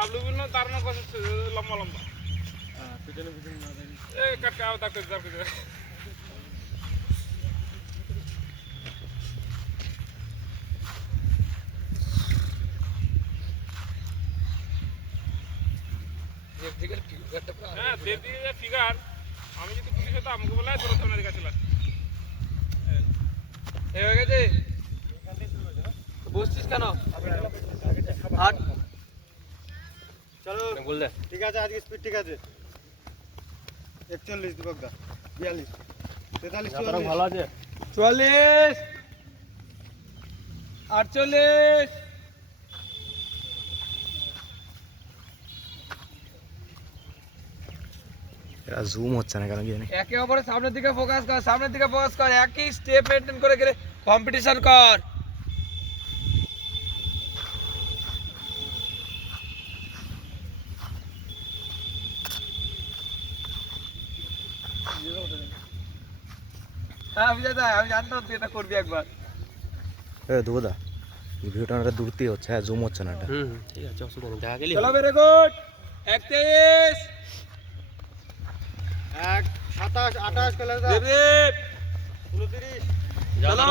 W বিল না তার না কত লম্বা লম্বা পিছনে পিছনে না এই কাটকা আও তাকে যার করে হ্যাঁ দেবী ফিগার আমি যদি পুলিশ হতো আমাকে বলে তোর সামনে দিকে চলে এই হয়ে গেছে বসছিস কেন হাট চলো বল দে ঠিক আছে আজকে স্পিড ঠিক আছে 41 দীপক দা 42 43 44 ভালো আছে 44 48 এরা জুম হচ্ছে না কেন জানি একে অপরের সামনের দিকে ফোকাস কর একই স্টেপ মেইনটেইন করে গেলে কম্পিটিশন কর আমি জানতাম তুই এটা করবি একবার দুদা ভিডিওটা একটা দূর থেকে হচ্ছে হ্যাঁ জুম হচ্ছে না এটা ঠিক আছে অসুবিধা নেই দেখা গেলি চলো ভেরি গুড 31 1 27 28 কলে দা দেবদেব 29 চলো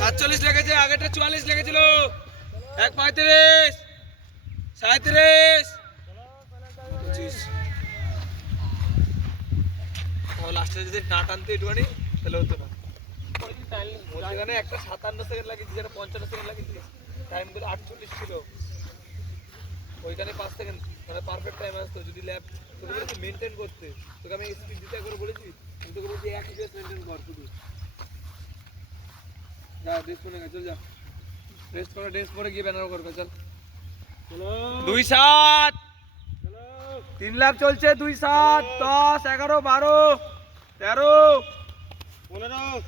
47 লেগেছে আগেটা 44 লেগেছিল 135 37 25 ও লাস্টে যদি না টানতে একটুখানি তাহলে হতো না ওখানে একটা 57 সেকেন্ড লাগিয়েছি যেটা 55 সেকেন্ড লাগিয়েছি টাইম গুলো 48 ছিল ওইখানে 5 সেকেন্ড মানে পারফেক্ট টাইম আসতো যদি ল্যাব তোকে বলেছি মেইনটেইন করতে তোকে আমি স্পিড দিতে একবার বলেছি আমি তোকে বলছি এক স্পিড মেইনটেইন কর শুধু যা ড্রেস পরে চল যা ড্রেস পরে গিয়ে ব্যানার করবে চল চলো 27 চলো 3 ল্যাব চলছে 27 10 11 12 13 15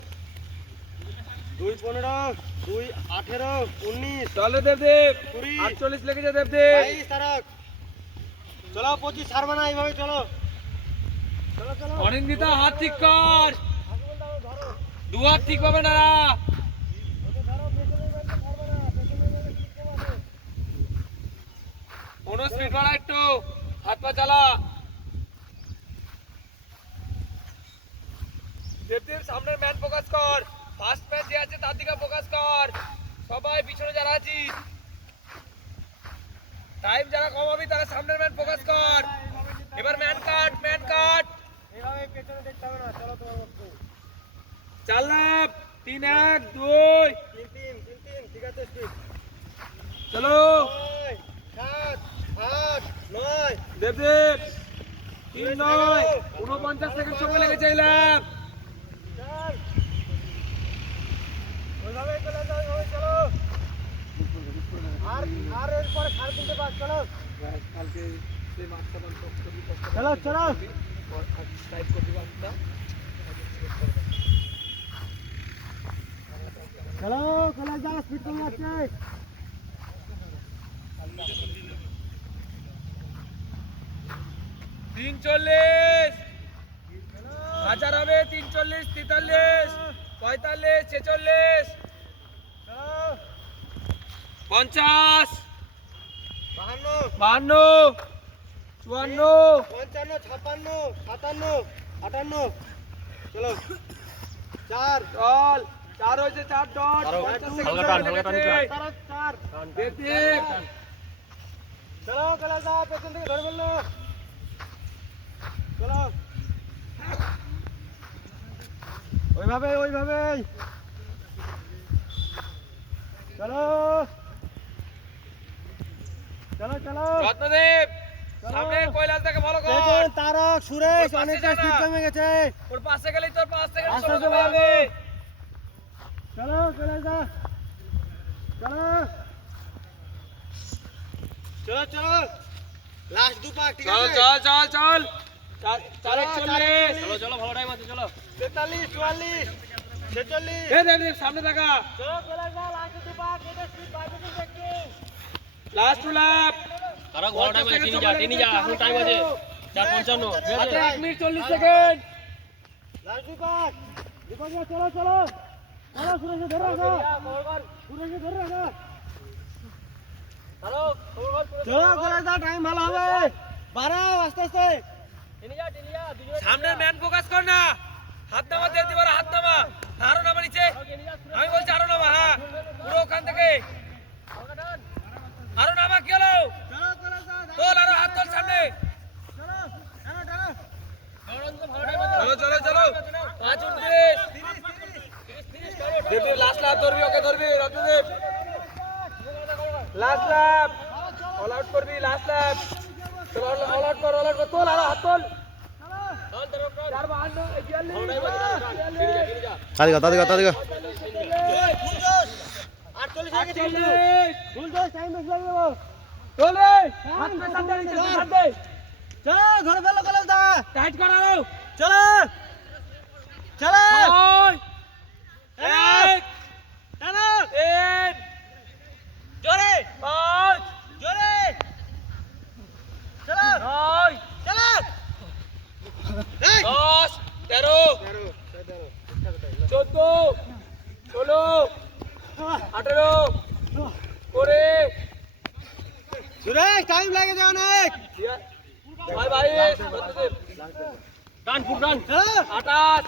2 15 2 18 19 চলো দেবদেব 20 48 লেগেছে দেবদেব 22 তারক চলো 25 ছাড়বা না এইভাবে চলো চলো চলো অনিন্দিতা হাত ঠিক কর দু হাত ঠিক পাবে না কোনো স্পিড বাড়া একটু হাত পা চালা দেবদেব সামনের ম্যান ফোকাস কর ফার্স্ট ম্যান যে আছে তার দিকে ফোকাস কর সবাই পিছনে যারা আছিস টাইম যারা কমাবি তারা সামনের ম্যান ফোকাস কর এবার ম্যান কাট এইভাবে পেছনে দেখতে হবে না চলো তোমার মতো চাল লাভ 3 1 2 3 3 ঠিক আছে স্পিড চলো 7 8 9 দেবদেব 3 9 49 সেকেন্ড সময় লেগেছে এলাম ওইভাবে চলো চলো আর এরপরে 3:30 বাদ চলো কালকে সেই মাছটা বন্ধ করবি চলো চলো টাইপ করবি বাচ্চা চলো চলে যাও স্পিড কম আছে 340 হাজার হবে 340 43 45 46 50 52 52 54 55 56 57 58 চলো 4 চল 4 হয়েছে 4 ডট 50 সেকেন্ড 4 দেবদেব চলো চলে যাও পেছন থেকে ধরে বললো চলো ওইভাবে চলো চলো চলো রত্নদেব সামনে কৈলাসটাকে ফলো কর পেছন তারক সুরেশ ওর পাশে অনেকটা যা না। স্পিড কমে গেছে ওর পাশে গেলেই তোর 5 সেকেন্ড আস্তে সময় আস্তে কমে যাবে চলো চলে যা চলো চলো চলো লাস্ট দু পাক ঠিক চল আছে চল চল চল 441 চলো ভালো টাইম আছে চলো 43 44 46 এ দেব সামনে থাকা চলো চলে যা লাস্ট দু পাক এটা স্পিড বাড়বে দেখতে লাস্ট টু ল্যাপ আরো ভালো টাইম আছে টেনে যা এখন টাইম আছে 4:55 আচ্ছা 1 মিনিট 40 সেকেন্ড লাস্ট দু পাক চলো চলো চলো সুরেশ ধরে রাখো সুরেশ ধরে রাখো চলো চলো করে দাও, টাইম ভালো হবে। বাড়াও আস্তে আস্তে। টেনে যা দুজনে সামনে ম্যান ফোকাস কর না, হাত নামা দিয়ে দিবার, হাত নামা, আরো নামা নিচে, আমি বলছি আরো নামা, হ্যাঁ পুরো ওখান থেকে আরো নামা, কি হলো, চলো করে দাও, তোল আরো, হাত তোল সামনে, চলো টানো টানো। চলো চলো চলো, 5 29 লাস্ট লাভ ধরবি, ওকে ধরবি রত্নদেব, লাস্ট লাভ অল আউট করবি, লাস্ট লাভ, চলো অল আউট কর, তোল আরো হাত তোল, 452 তাদিকে ফুল জোশ। 48 হয়ে গেছে কিন্তু। ফুল জোশ, টাইম বেশি লাগবে বাবু। চলে হাত পে সাথে নিচে সাথে চলো ধরে ফেলো কলেজটা। টাইট করাও, চলো চলো। 1 টানো 3 জোরে 5 জোরে। চলো 9 চলো। এই 10 13 14 16 18 20 সুরেশ, টাইম লাগে যে অনেক। ভাই ভাই রত্নদেব, টান ফুট টান চলো 28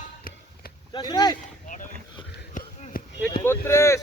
চল সুরেশ। 31